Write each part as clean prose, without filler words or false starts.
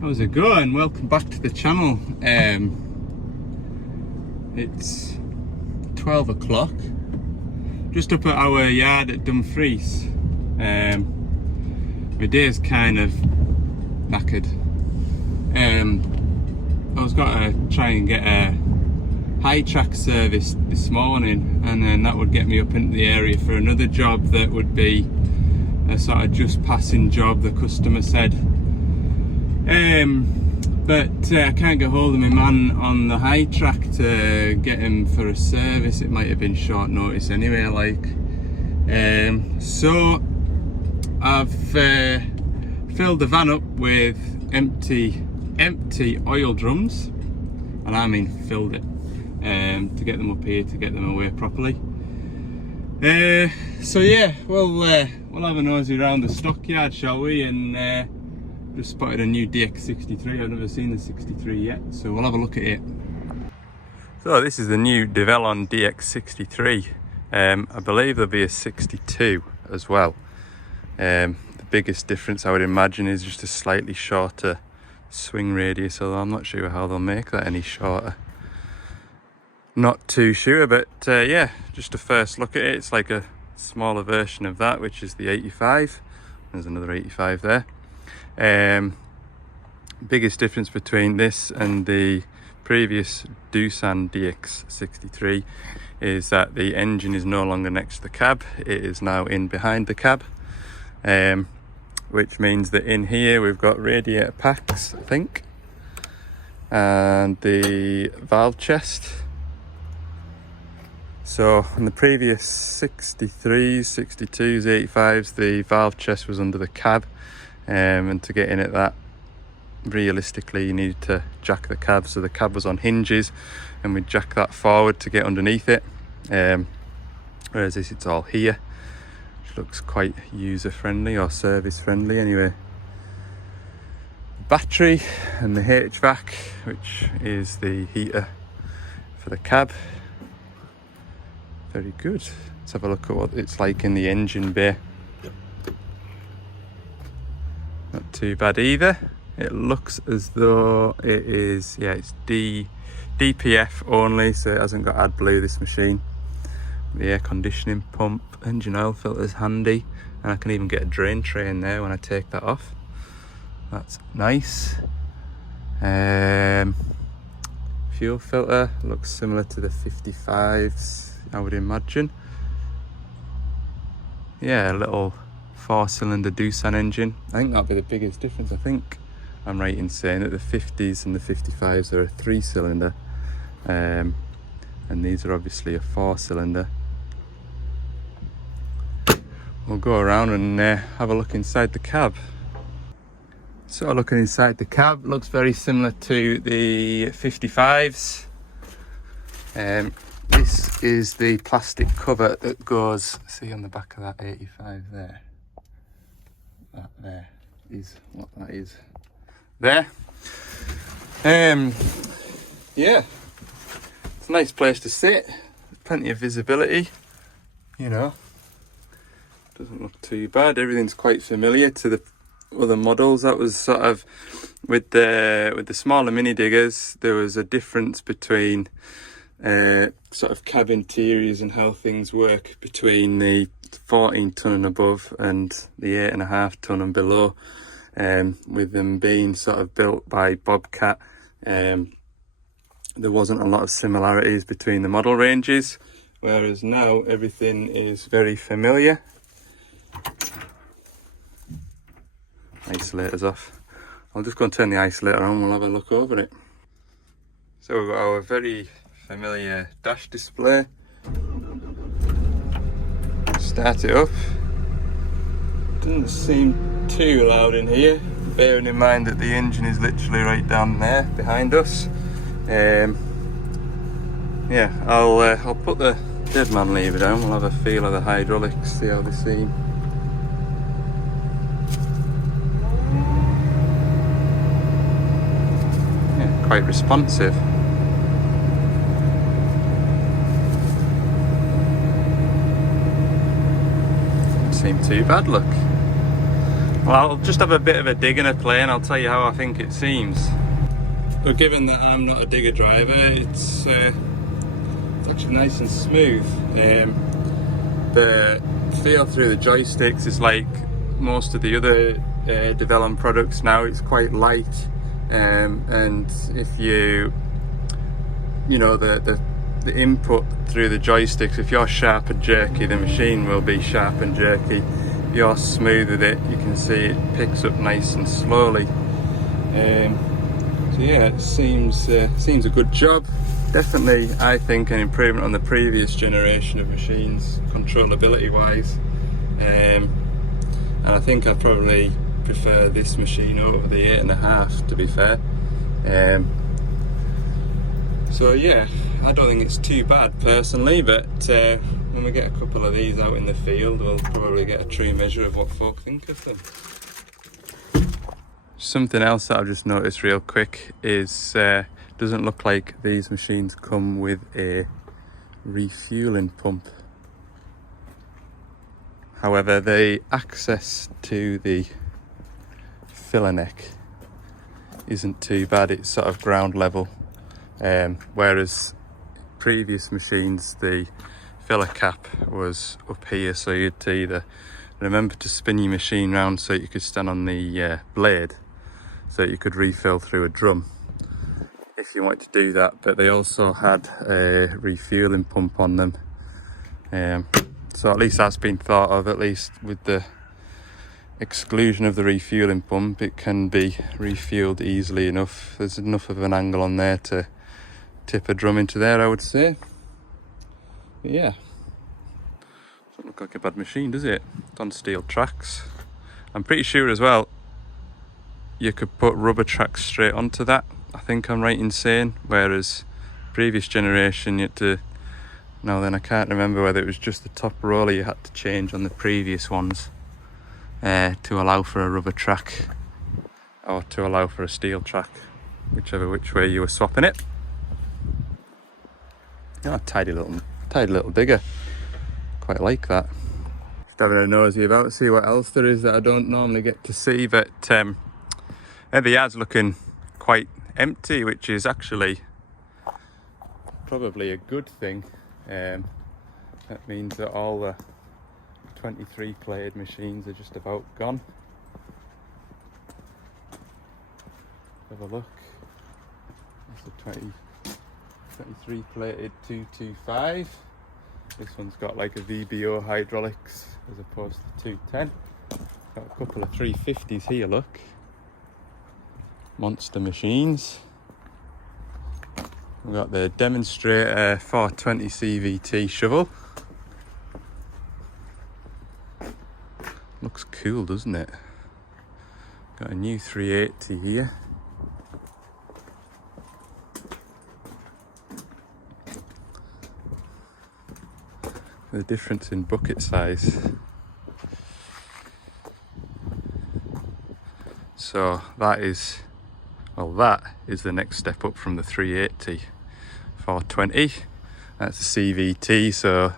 How's it going? Welcome back to the channel. It's 12 o'clock. Just up at our yard at Dumfries. My day's kind of knackered. I was going to try and get a high track service this morning, and then that would get me up into the area for another job that would be a sort of just passing job, the customer said. But I can't get hold of my man on the high track to get him for a service. It might have been short notice anyway, so I've filled the van up with empty oil drums, and I mean filled it, to get them up here, to get them away properly. So yeah, we'll have a nosy around the Stockyard, shall we? And just spotted a new DX63. I've never seen the 63 yet, so we'll have a look at it. So this is the new Develon DX63. I believe there'll be a 62 as well. The biggest difference I would imagine is just a slightly shorter swing radius, although I'm not sure how they'll make that any shorter. Not too sure, but yeah, just a first look at it. It's like a smaller version of that, which is the 85. There's another 85 there. Biggest difference between this and the previous Develon DX63 is that the engine is no longer next to the cab. It is now in behind the cab, which means that in here we've got radiator packs, I think, and the valve chest. So on the previous 63s, 62s, 85s, the valve chest was under the cab, and to get in at that, realistically you needed to jack the cab, so the cab was on hinges and we'd jack that forward to get underneath it, whereas this, it's all here, which looks quite user friendly, or service friendly anyway. The battery and the HVAC, which is the heater for the cab, very good. Let's have a look at what it's like in the engine bay. Not too bad either. It looks as though it is, yeah, it's DPF only, so it hasn't got AdBlue, this machine. The air conditioning pump, engine oil filter's handy, and I can even get a drain tray in there when I take that off. That's nice. Fuel filter looks similar to the 55s, I would imagine. Yeah, a little 4-cylinder Develon engine. I think that'll be the biggest difference. I think I'm right in saying that the 50s and the 55s are a 3-cylinder, and these are obviously a 4-cylinder. We'll go around and have a look inside the cab. So looking inside the cab, looks very similar to the 55s. This is the plastic cover that goes, see on the back of that 85 there. That there is what that is there. Yeah, it's a nice place to sit, plenty of visibility, you know, doesn't look too bad. Everything's quite familiar to the other models. That was sort of with the smaller mini diggers, there was a difference between sort of cab interiors and how things work between the 14 ton and above and the 8.5 ton and below, with them being sort of built by Bobcat. There wasn't a lot of similarities between the model ranges, whereas now everything is very familiar. Isolator's off. I'll just go and turn the isolator on, we'll have a look over it. So we've got our very familiar dash display. Start it up. Doesn't seem too loud in here, bearing in mind that the engine is literally right down there behind us. Yeah, I'll put the dead man lever down. We'll have a feel of the hydraulics, see how they seem. Yeah, quite responsive. Seem too bad, look. Well, I'll just have a bit of a dig in a play and I'll tell you how I think it seems. But given that I'm not a digger driver, it's actually nice and smooth. The feel through the joysticks is like most of the other Develon products now. It's quite light, and if you know the input through the joysticks, if you're sharp and jerky, the machine will be sharp and jerky. If you're smooth with it, you can see it picks up nice and slowly. So yeah, it seems a good job. Definitely, I think, an improvement on the previous generation of machines, controllability wise. And I think I probably prefer this machine over the 8.5, to be fair. So yeah, I don't think it's too bad personally, but when we get a couple of these out in the field, we'll probably get a true measure of what folk think of them. Something else that I've just noticed real quick is doesn't look like these machines come with a refueling pump. However, the access to the filler neck isn't too bad. It's sort of ground level, whereas previous machines the filler cap was up here, so you'd either remember to spin your machine round so you could stand on the blade so you could refill through a drum if you wanted to do that, but they also had a refueling pump on them. So at least that's been thought of, at least with the exclusion of the refueling pump, it can be refueled easily enough. There's enough of an angle on there to tip a drum into there, I would say. But yeah, doesn't look like a bad machine, does it? It's on steel tracks. I'm pretty sure as well you could put rubber tracks straight onto that, I think I'm right in saying, whereas previous generation you had to, now then I can't remember whether it was just the top roller you had to change on the previous ones to allow for a rubber track or to allow for a steel track, which way you were swapping it. Oh, tidy little digger, quite like that. Just having a nosy about, see what else there is that I don't normally get to see, but the yard's looking quite empty, which is actually probably a good thing. That means that all the 23 plated machines are just about gone. Have a look. That's a 23 plated 225. This one's got like a VBO hydraulics as opposed to 210. Got a couple of 350s here, look. Monster machines. We've got the demonstrator 420 CVT shovel. Looks cool, doesn't it? Got a new 380 here. The difference in bucket size. So that is the next step up from the 380. 420. That's a CVT, so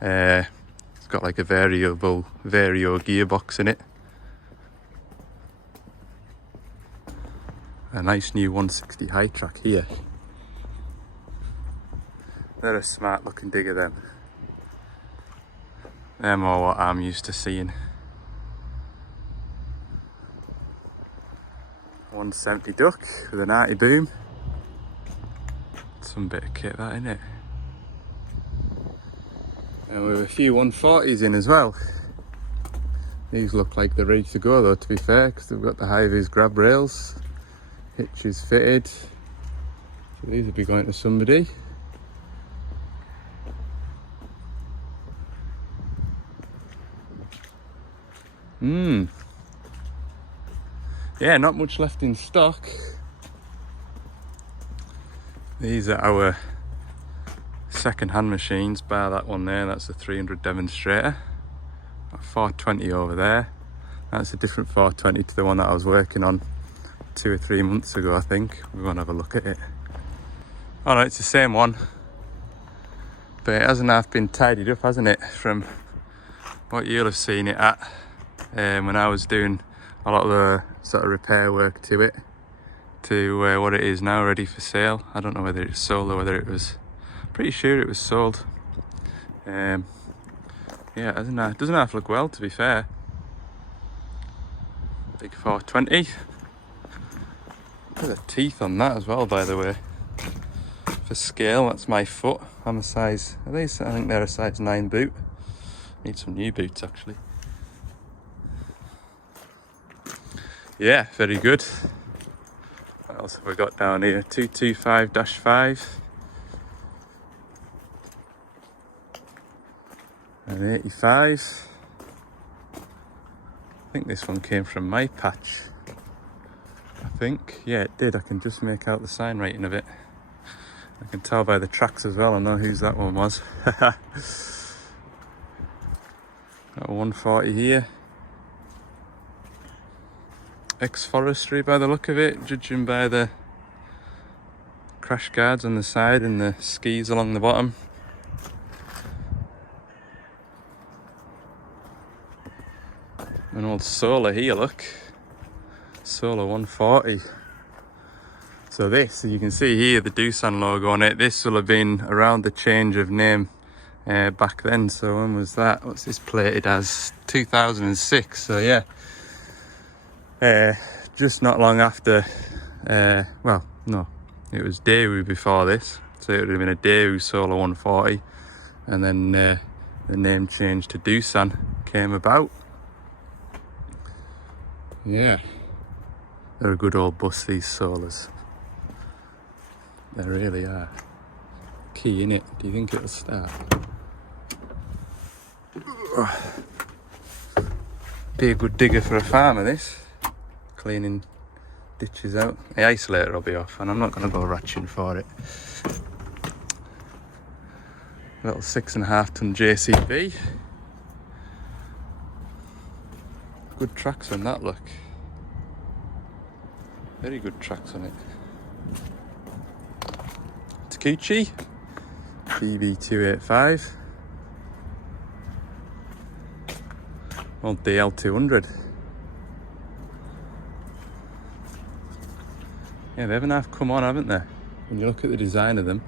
it's got like a vario gearbox in it. A nice new 160 high track here. They're a smart looking digger, them. They're more what I'm used to seeing. 170 duck with an arty boom. Some bit of kit that, innit? And we have a few 140s in as well. These look like they're ready to go though, to be fair, because they've got the high-vis grab rails. Hitch is fitted. So these will be going to somebody. Yeah, not much left in stock. These are our second-hand machines, bar that one there, that's a 300 demonstrator. Got a 420 over there. That's a different 420 to the one that I was working on 2 or 3 months ago, I think. We won't have a look at it. Oh no, it's the same one. But it hasn't half been tidied up, hasn't it? From what you'll have seen it at when I was doing a lot of the sort of repair work to it, to what it is now, ready for sale. I don't know whether it's sold or whether it was, pretty sure it was sold. Yeah, it doesn't half look well, to be fair. Big 420. Look at the teeth on that as well, by the way. For scale, that's my foot. I'm a size, I think they're a size 9 boot. Need some new boots, actually. Yeah, very good. What else have we got down here? 225-5. An 85. I think this one came from my patch. I think, yeah, it did. I can just make out the sign rating of it. I can tell by the tracks as well. I know whose that one was. Got a 140 here. Ex-forestry by the look of it, judging by the crash guards on the side and the skis along the bottom. An old Solar here, look. Solar 140. So this, you can see here the Doosan logo on it. This will have been around the change of name back then. So when was that? What's this plated as? 2006. So yeah, just not long after. Well, no, it was Daewoo before this. So it would have been a Daewoo Solar 140, and then the name change to Doosan came about. Yeah, they're a good old bus, these Solars. They really are. Key in it. Do you think it'll start? Be a good digger for a farmer, this. Cleaning ditches out. The isolator will be off, and I'm not going to go ratcheting for it. Little 6.5 ton JCB. Good tracks on that, look. Very good tracks on it. Takuchi BB285. Old DL200. Yeah, they haven't half come on, haven't they? When you look at the design of them.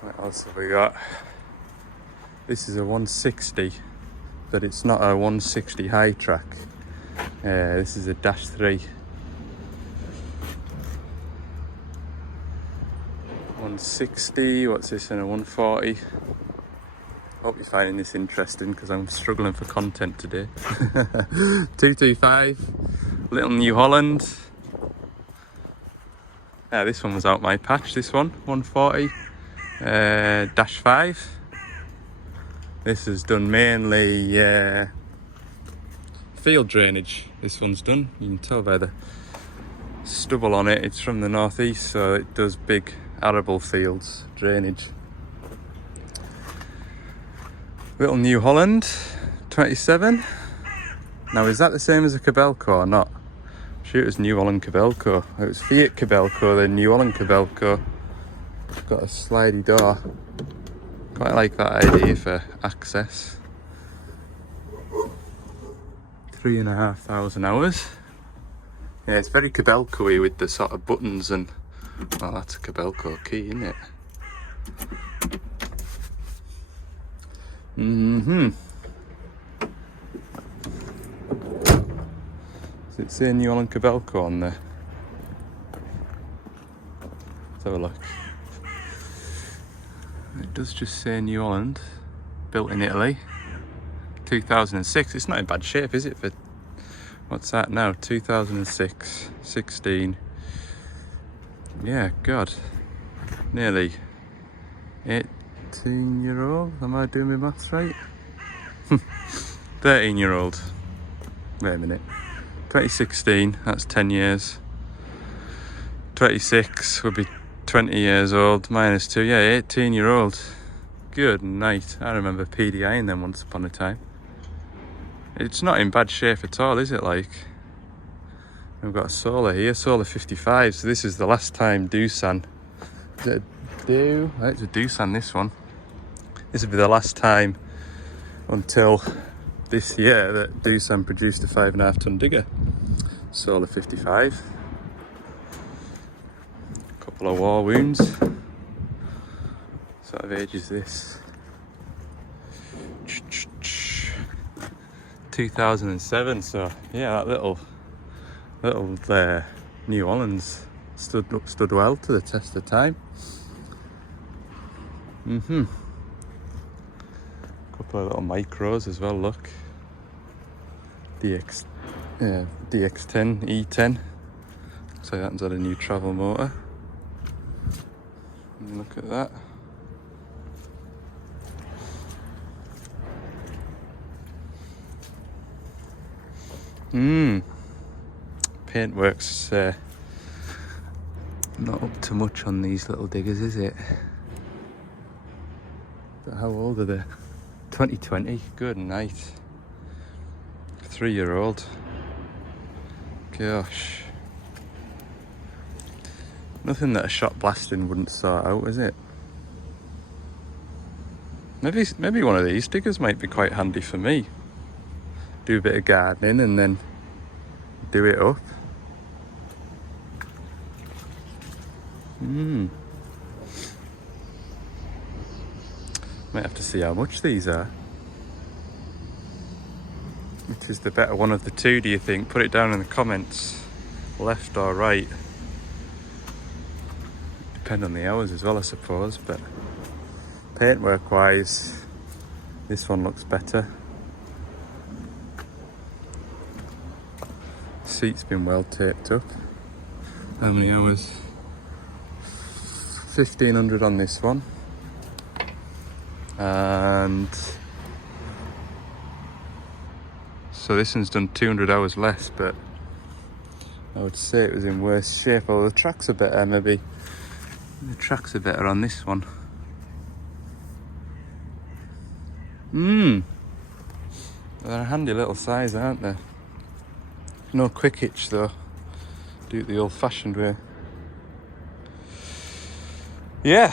What else have we got? This is a 160, but it's not a 160 high track. This is a -3. 160, what's this in a 140? Hope you're finding this interesting because I'm struggling for content today. 225, Little New Holland. This one was out my patch, this one, 140, -5. This is done mainly field drainage. This one's done. You can tell by the stubble on it. It's from the northeast, so it does big arable fields drainage. Little New Holland 27. Now, is that the same as a Cabelco or not? I'm sure it was New Holland Cabelco. It was Fiat Cabelco, then New Holland Cabelco. It's got a slidey door. Quite like that idea for access. 3,500 hours. Yeah, it's very Cabelco-y with the sort of buttons and... Well, that's a Cabelco key, isn't it? Does it say New Holland Cabelco on there? Let's have a look. It does just say New Holland, built in Italy, 2006. It's not in bad shape, is it? For what's that now? 2006, 16. Yeah, God, nearly 18-year-old. Am I doing my maths right? 13-year-old. Wait a minute. 2016. That's 10 years. 26 would be 20 years old, -2, yeah, 18-year-old. Good night. I remember PDIing them once upon a time. It's not in bad shape at all, is it? Like, we've got a Solar here, Solar 55, so this is the last time Doosan, is it a It's a Doosan, this one. This will be the last time until this year that Doosan produced a 5.5 ton digger, Solar 55. Couple of war wounds. Sort of age is this? 2007. So yeah, that little New Hollands stood well to the test of time. Couple of little micros as well. Look, DX10 E10. Looks like that one's had a new travel motor. Look at that. Paintwork's not up to much on these little diggers, is it? But how old are they? 2020, good night. 3-year-old. Gosh. Nothing that a shot blasting wouldn't sort out, is it? Maybe one of these diggers might be quite handy for me. Do a bit of gardening and then do it up. Might have to see how much these are. Which is the better one of the two, do you think? Put it down in the comments, left or right. Depend on the hours as well, I suppose, but paintwork wise, this one looks better. Seat's been well taped up. How many hours? 1500 on this one. And so this one's done 200 hours less, but I would say it was in worse shape. Although the tracks are better, maybe the tracks are better on this one. They're a handy little size, aren't they? No quick hitch though. Do it the old fashioned way. Yeah.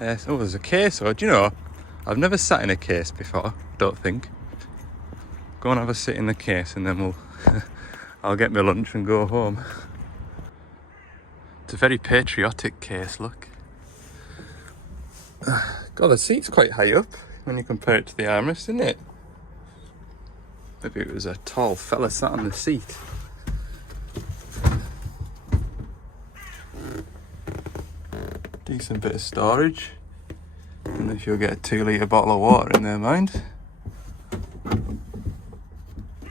Oh, there's a case. Oh, do you know, I've never sat in a case before, don't think. Go and have a sit in the case and then I'll get my lunch and go home. It's a very patriotic case, look. God, the seat's quite high up when you compare it to the armrest, isn't it? Maybe it was a tall fella sat on the seat. Decent bit of storage. I don't know if you'll get a 2-litre bottle of water in there, mind.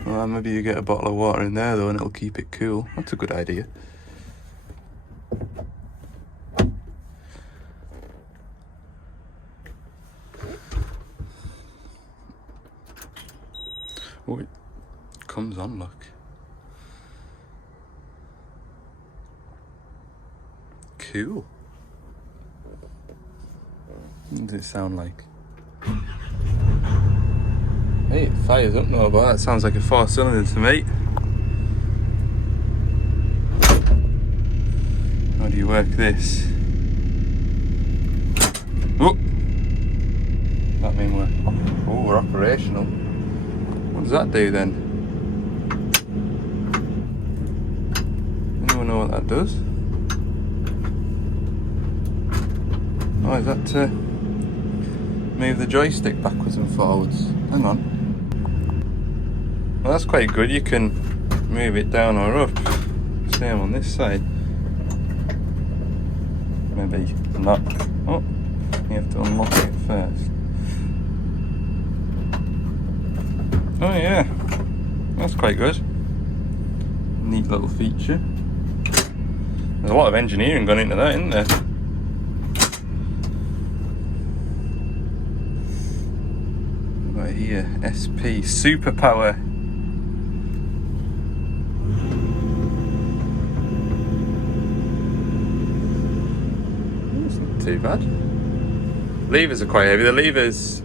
Well, maybe you get a bottle of water in there though and it'll keep it cool. That's a good idea. Oh, it comes on, look. Cool. What does it sound like? Hey, it fires up now, but that sounds like a 4-cylinder to me. How do you work this? Oh! That mean we're operational. What does that do then? Anyone know what that does? Oh, is that to move the joystick backwards and forwards? Hang on. Well, that's quite good. You can move it down or up. Same on this side. Maybe not. Oh, you have to unlock it first. Oh yeah, that's quite good. Neat little feature. There's a lot of engineering gone into that, isn't there? Right here, SP Superpower. That's not too bad. Levers are quite heavy. The levers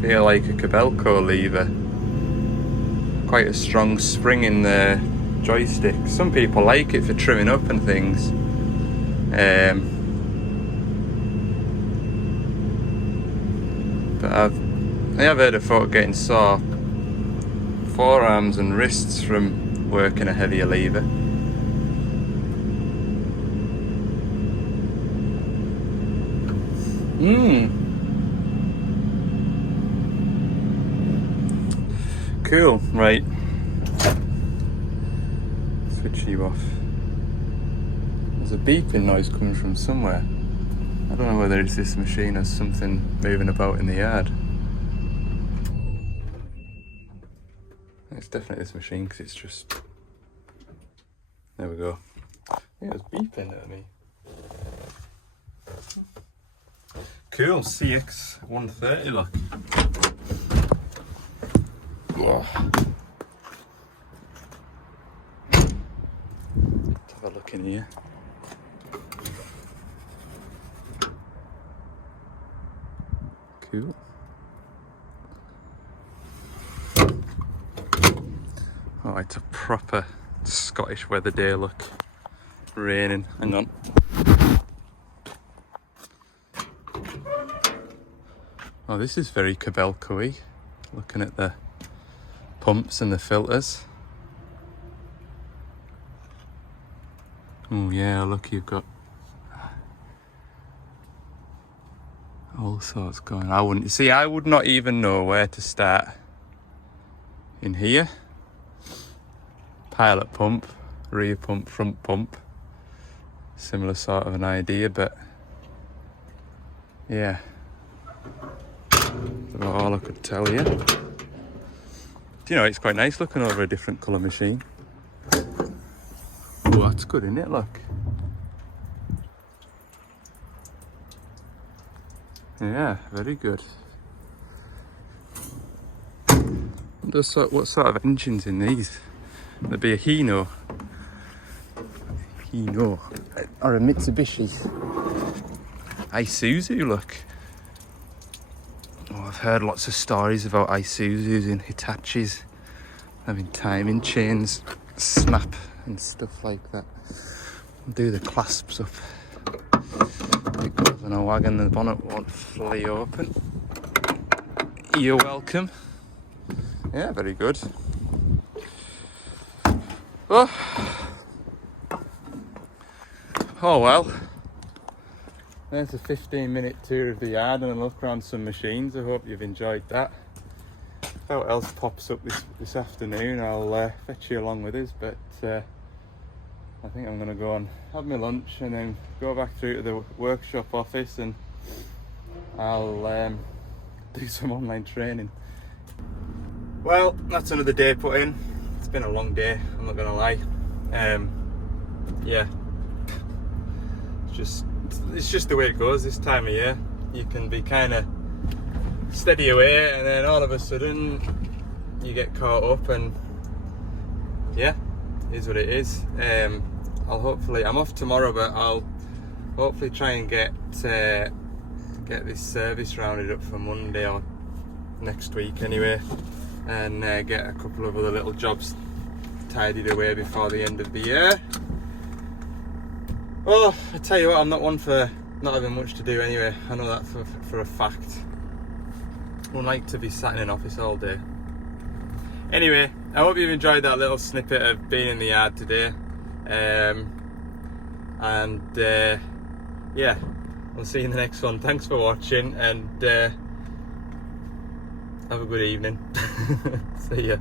feel like a Cabelco lever. Quite a strong spring in the joystick. Some people like it for trimming up and things. But I have heard of folk getting sore forearms and wrists from working a heavier lever. Cool, right. Switch you off. There's a beeping noise coming from somewhere. I don't know whether it's this machine or something moving about in the yard. It's definitely this machine because it's just... There we go. It was beeping at me. Cool, CX130 look. Whoa. Let's have a look in here. Cool. Oh, it's a proper Scottish weather day look. Raining, hang on. Oh, this is very Cabelco-y. Looking at the pumps and the filters. Oh yeah, look, you've got all sorts going. I would not even know where to start in here. Pilot pump, rear pump, front pump. Similar sort of an idea, but yeah. That's about all I could tell you. Do you know, it's quite nice looking over a different colour machine. Oh, that's good, isn't it? Look. Yeah, very good. What sort of engine's in these? There'd be a Hino, or a Mitsubishi. Isuzu, look. Oh, I've heard lots of stories about Isuzus and Hitachis having timing chains snap and stuff like that. Do the clasps up. It goes in a wagon, the bonnet won't fly open. You're welcome. Yeah, very good. Oh well. There's a 15-minute tour of the yard and a look around some machines. I hope you've enjoyed that. If what else pops up this afternoon, I'll fetch you along with us, but I think I'm going to go and have my lunch and then go back through to the workshop office and I'll do some online training. Well, that's another day put in. It's been a long day, I'm not going to lie. Yeah, it's just the way it goes this time of year. You can be kind of steady away and then all of a sudden you get caught up, and yeah, it is what it is. I'm off tomorrow, but I'll hopefully try and get this service rounded up for Monday or next week anyway, and get a couple of other little jobs tidied away before the end of the year. Oh, I tell you what, I'm not one for not having much to do anyway. I know that for a fact. I don't like to be sat in an office all day. Anyway, I hope you've enjoyed that little snippet of being in the yard today. Yeah, I'll see you in the next one. Thanks for watching, and have a good evening. See ya.